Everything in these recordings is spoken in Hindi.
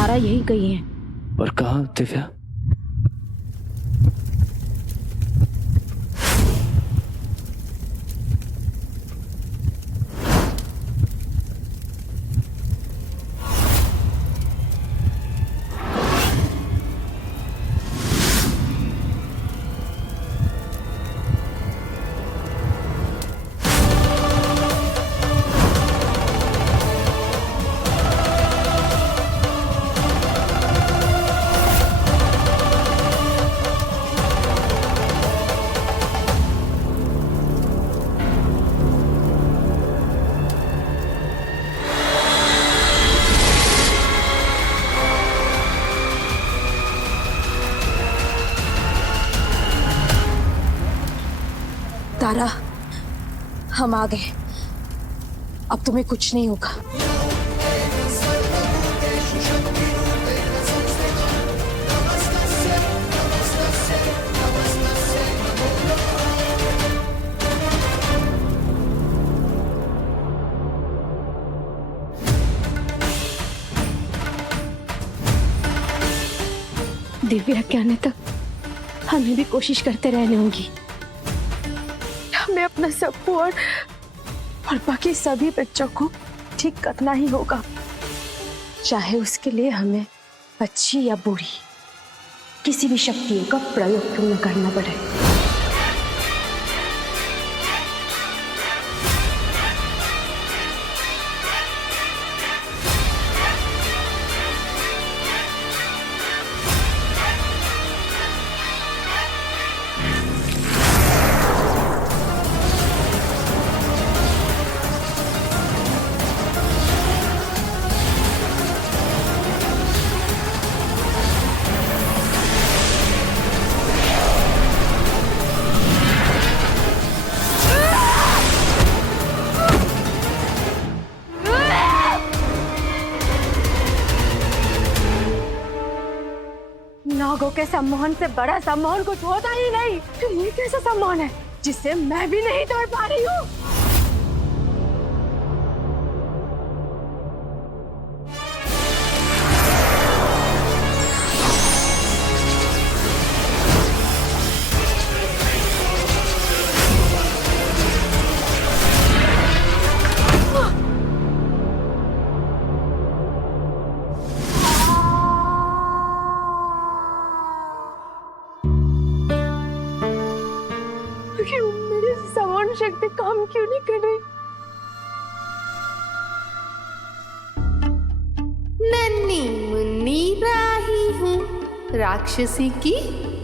तारा यही गई है। और कहाँ दिव्या? तारा, हम आ गए। अब तुम्हें कुछ नहीं होगा। दिव्या के आने तक हमें भी कोशिश करते रहने होगी। हमें अपना सप्पू और बाकी सभी बच्चों को ठीक करना ही होगा, चाहे उसके लिए हमें अच्छी या बुरी किसी भी शक्तियों का प्रयोग क्यों न करना पड़े। नागों के सम्मोहन से बड़ा सम्मोहन कुछ होता ही नहीं। ये कैसा सम्मोहन है जिसे मैं भी नहीं तोड़ पा रही हूँ? मेरी सम्मोहन शक्ति काम क्यों नहीं कर रही? नन्ही मुन्नी राही हूँ, राक्षसी की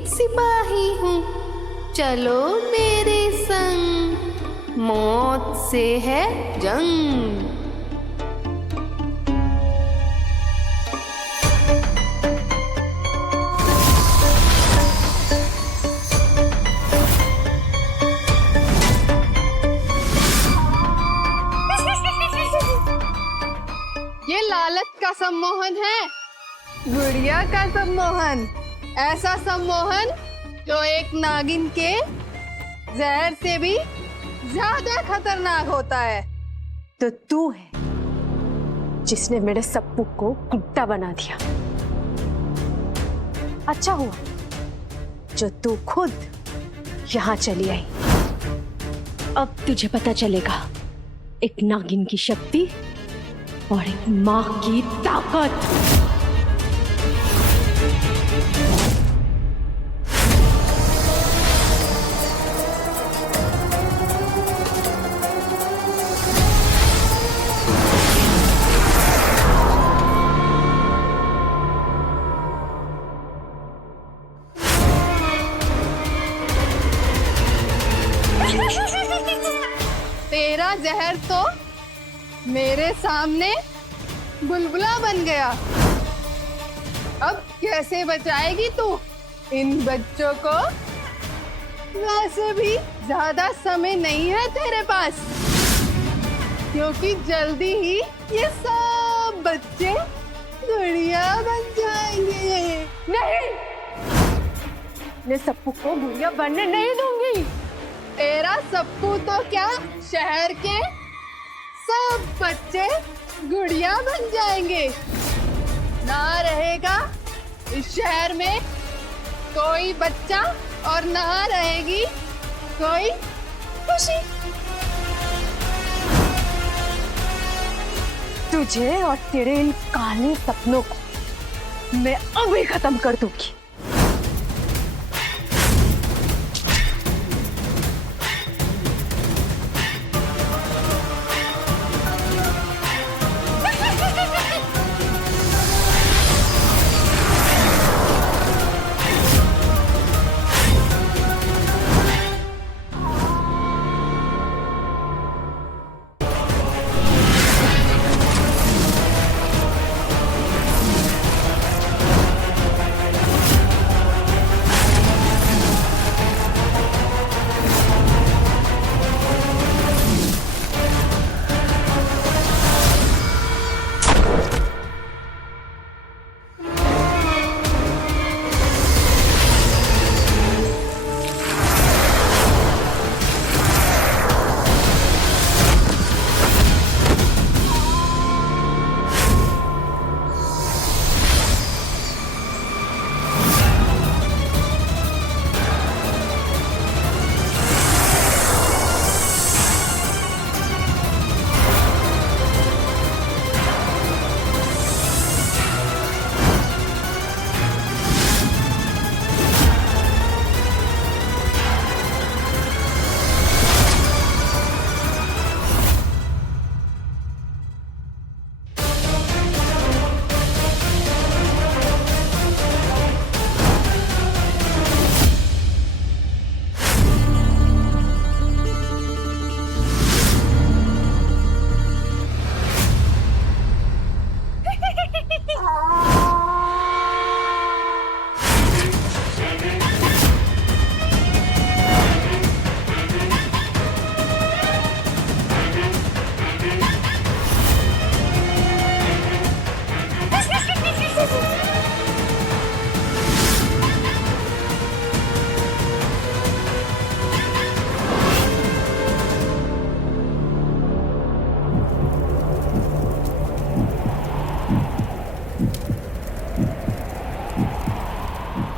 सिपाही हूँ, चलो मेरे संग, मौत से है जंग। ये लालच का सम्मोहन है, गुड़िया का सम्मोहन। ऐसा सम्मोहन जो एक नागिन के जहर से भी ज्यादा खतरनाक होता है। तो तू है जिसने मेरे सप्पू को गुड्डा बना दिया। अच्छा हुआ जो तू खुद यहाँ चली आई। अब तुझे पता चलेगा एक नागिन की शक्ति और एक माँ की ताकत। तेरा जहर तो मेरे सामने बुलबुला बन गया। अब कैसे बचाएगी तू इन बच्चों को? वैसे भी ज्यादा समय नहीं है तेरे पास, क्योंकि जल्दी ही ये सब बच्चे गुड़िया बन जाएंगे। नहीं, मैं सप्पू को गुड़िया बनने नहीं दूंगी। तेरा सप्पू तो क्या, शहर के सब बच्चे गुड़िया बन जाएंगे। ना रहेगा इस शहर में कोई बच्चा और ना रहेगी कोई खुशी। तुझे और तेरे इन काले सपनों को मैं अभी खत्म कर दूंगी।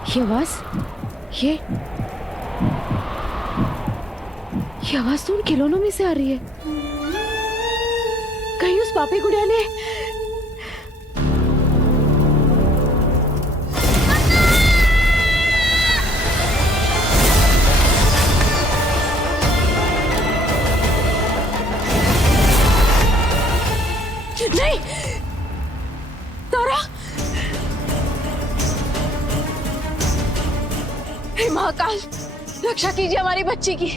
ये आवाज, ये आवाज तो उन खिलौनों में से आ रही है। कहीं उस पापी गुड़िया ने नहीं, तारा, हे महाकाल, रक्षा कीजिए हमारी बच्ची की।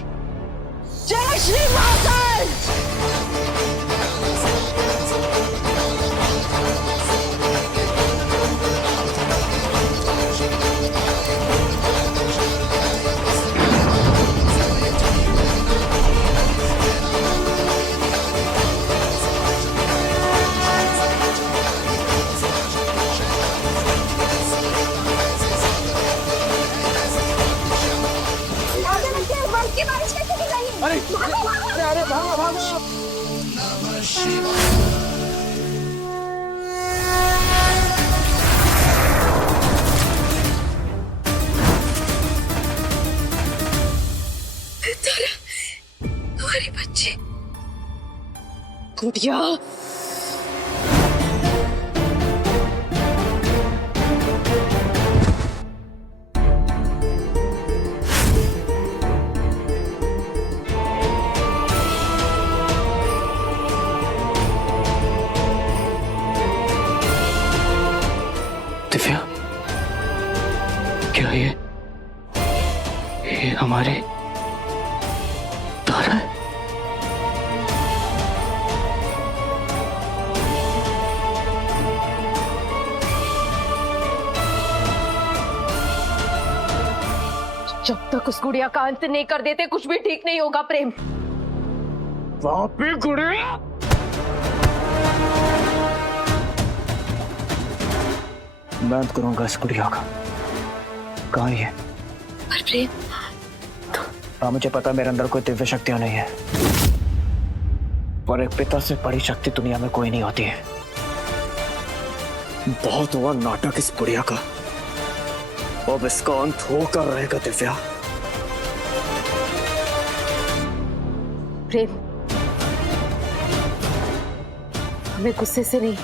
जय श्री महाकाल। अरे भागो भागो। हमारी बच्ची गुड़िया। दिव्या, क्या ये हमारे तारा है? जब तक उस गुड़िया का अंत नहीं कर देते कुछ भी ठीक नहीं होगा प्रेम। वापी गुड़िया, मैं अंत करूंगा इस गुड़िया का। कहाँ है? पर प्रेम, हाँ मुझे पता मेरे अंदर कोई दिव्य शक्तियां नहीं है, पर एक पिता से बड़ी शक्ति दुनिया में कोई नहीं होती है। बहुत हुआ नाटक इस बुढ़िया का, अब इसका अंत होकर रहेगा दिव्या। प्रेम, हमें गुस्से से नहीं,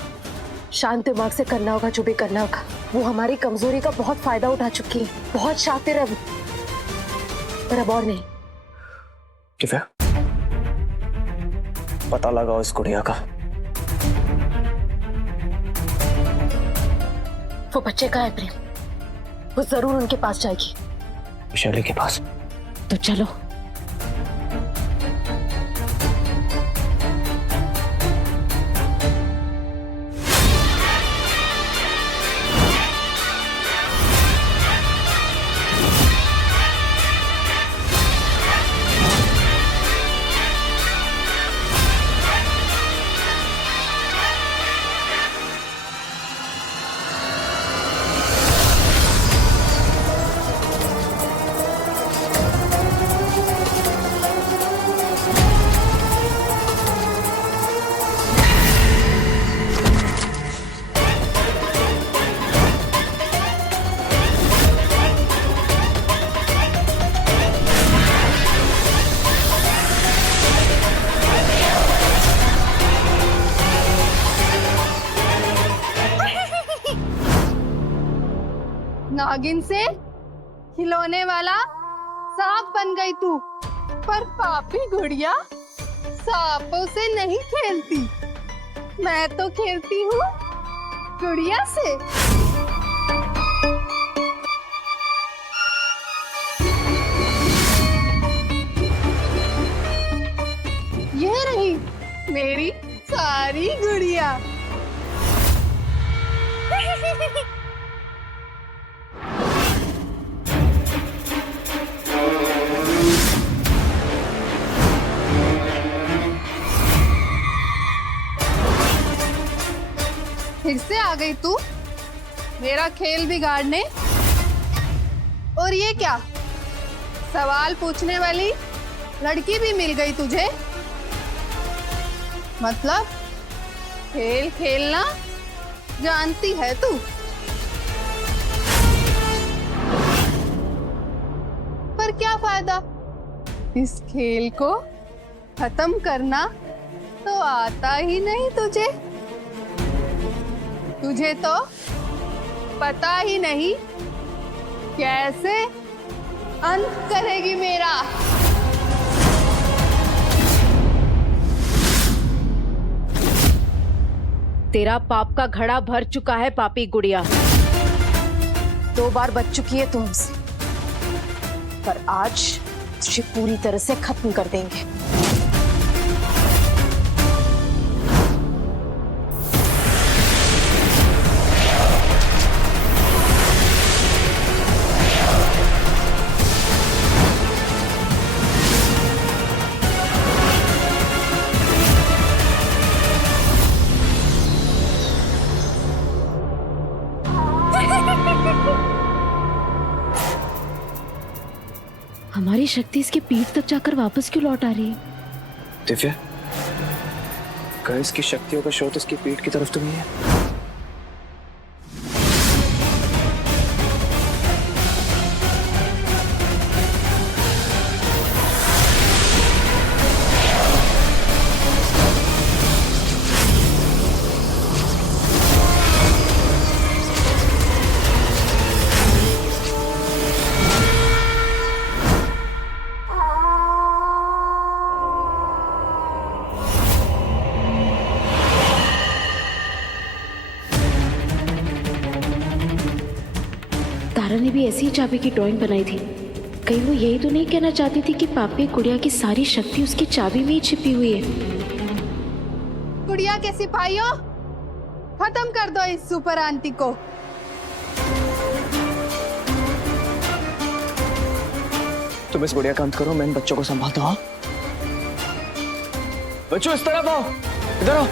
शांत दिमाग से करना होगा जो भी करना होगा। वो हमारी कमजोरी का बहुत फायदा उठा चुकी है, बहुत शातिर है वो, पर अब और नहीं। दिव्या, पता लगाओ इस गुड़िया का। वो बच्चे कहाँ है प्रेम? वो जरूर उनके पास जाएगी। शैली के पास। तो चलो। नागिन से खिलौने वाला सांप बन गई तू, पर पापी गुड़िया सांपों से नहीं खेलती। मैं तो खेलती हूँ गुड़िया से। ये रही मेरी सारी गुड़िया। फिर से आ गई तू मेरा खेल बिगाड़ने। और ये क्या, सवाल पूछने वाली लड़की भी मिल गई तुझे? मतलब खेल खेलना जानती है तू? पर क्या फायदा, इस खेल को खत्म करना तो आता ही नहीं तुझे। तुझे तो पता ही नहीं कैसे अंत करेगी मेरा। तेरा पाप का घड़ा भर चुका है पापी गुड़िया। 2 बार बच चुकी है तुमसे, पर आज तुझे पूरी तरह से खत्म कर देंगे। हमारी शक्ति इसके पीठ तक जाकर वापस क्यों लौट आ रही है? दिव्या, कहीं इसकी शक्तियों का स्रोत इसकी पीठ की तरफ तो नहीं है? तारा ने भी ऐसी ही चाबी की ड्राइंग बनाई थी। कहीं वो यही तो नहीं कहना चाहती थी कि पापी गुड़िया की सारी शक्ति उसकी चाबी में ही छिपी हुई है? गुड़िया के सिपाहियों, खत्म कर दो इस सुपर आंटी को। तुम इस गुड़िया का अंत करो, मैं इन बच्चों को संभालता हूँ। बच्चों इस तरफ आओ, इधर आओ।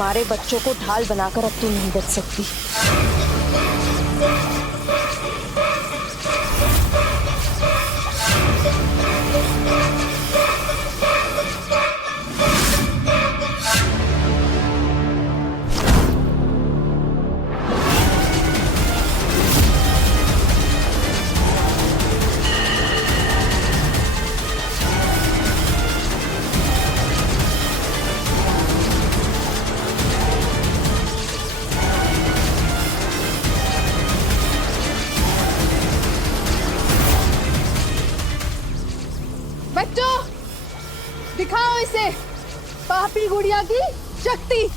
हमारे बच्चों को ढाल बनाकर अब तू नहीं बच सकती। बच्चों, दिखाओ इसे पापी गुड़िया की शक्ति।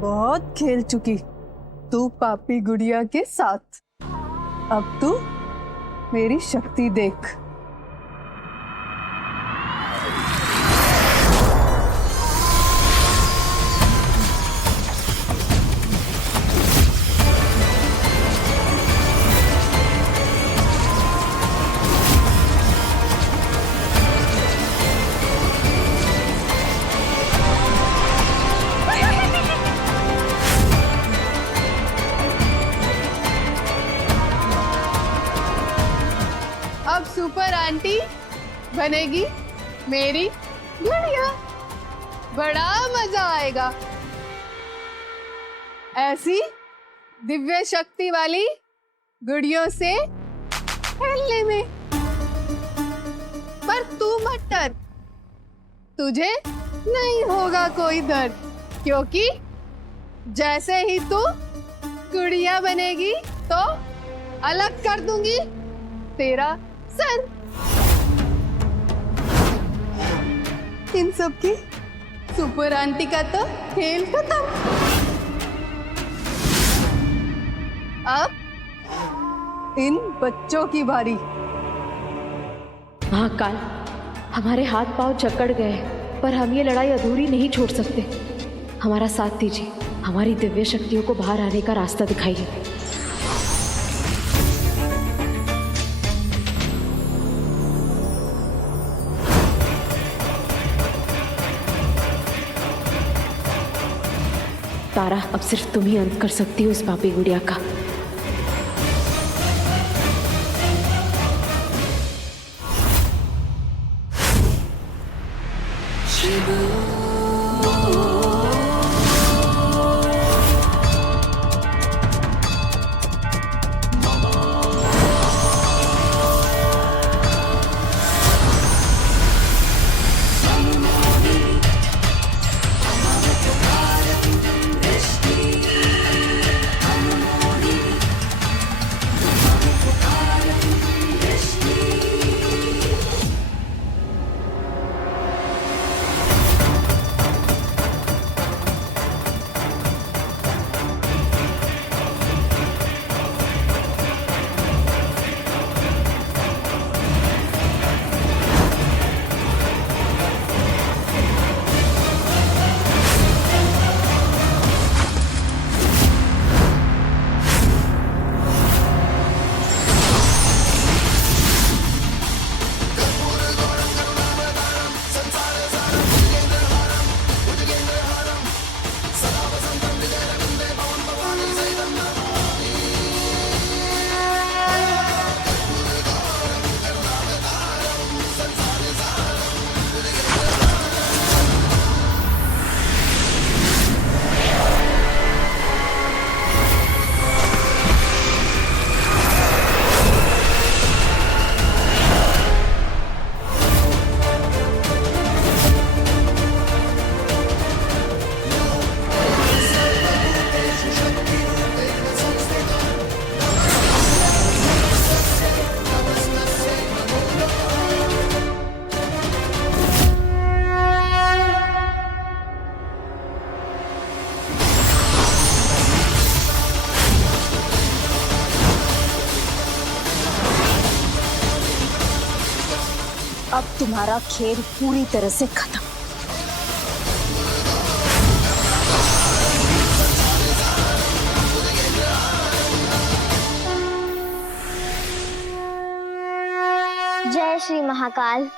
बहुत खेल चुकी तू पापी गुड़िया के साथ। अब तू मेरी शक्ति देख। अब सुपर आंटी बनेगी मेरी गुड़िया। बड़ा मजा आएगा ऐसी दिव्य शक्ति वाली गुड़ियों से खेलने में। पर तू मत डर, तुझे नहीं होगा कोई दर्द, क्योंकि जैसे ही तू गुड़िया बनेगी तो अलग कर दूंगी तेरा सर। इन सब की सुपर आंटी का तो खेल खत्म। अब इन बच्चों की बारी। महाकाल, हमारे हाथ पांव जकड़ गए, पर हम ये लड़ाई अधूरी नहीं छोड़ सकते। हमारा साथ दीजिए, हमारी दिव्य शक्तियों को बाहर आने का रास्ता दिखाइए। तारा, अब सिर्फ तुम ही अंत कर सकती हो इस पापी गुड़िया का। तुम्हारा खेल पूरी तरह से खत्म। जय श्री महाकाल।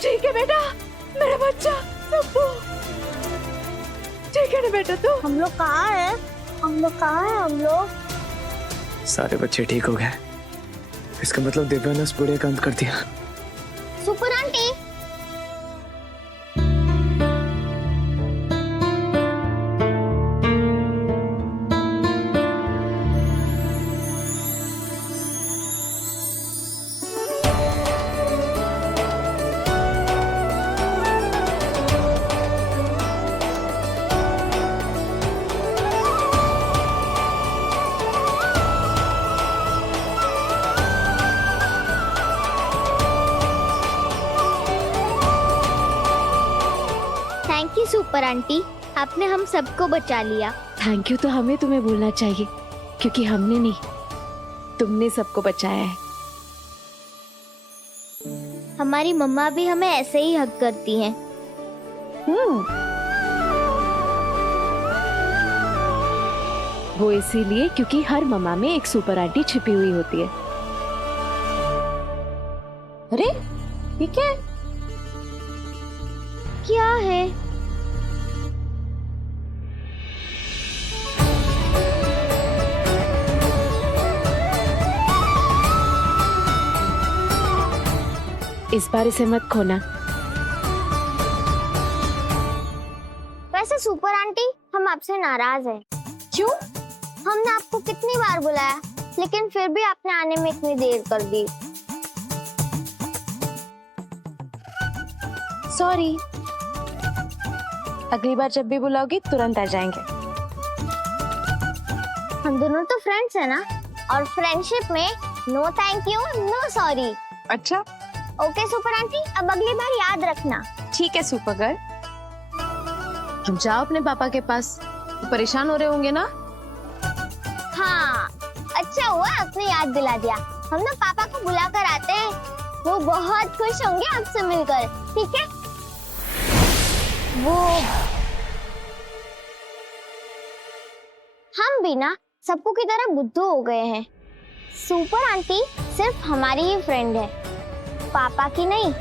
ठीक है बेटा, मेरा बच्चा सप्पू, ठीक है ना बेटा तू? हम लोग कहाँ हैं? हम लोग सारे बच्चे ठीक हो गए। इसका मतलब दिव्या ने उस बुढ़िया का अंत कर दिया। Super aunty, thank you super aunty, आपने हम सबको बचा लिया। थैंक यू तो हमें तुम्हें बोलना चाहिए, क्योंकि हमने नहीं, तुमने सबको बचाया है। हमारी मम्मा भी हमें ऐसे ही हक करती हैं। वो इसीलिए क्योंकि हर मम्मा में एक सुपर आंटी छिपी हुई होती है। अरे ये क्या है? क्या है? इस बार इसे मत खोना। वैसे सुपर आंटी, हम आपसे नाराज हैं। क्यों? हमने आपको कितनी बार बुलाया, लेकिन फिर भी आपने आने में इतनी देर कर दी। सॉरी, अगली बार जब भी बुलाओगी तुरंत आ जाएंगे। हम दोनों तो फ्रेंड्स हैं ना, और फ्रेंडशिप में no thank you no sorry. अच्छा ओके सुपर आंटी, अब अगली बार याद रखना। ठीक है सुपर गर्ल, तुम जाओ अपने पापा के पास, वो परेशान हो रहे होंगे ना। हाँ, अच्छा हुआ आपने याद दिला दिया। हम ना पापा को बुला कर आते हैं, वो बहुत खुश होंगे आपसे मिलकर। ठीक है? वो हम भी ना सबको की तरह बुद्धू हो गए हैं। सुपर आंटी सिर्फ हमारी ही फ्रेंड है, पापा की नहीं।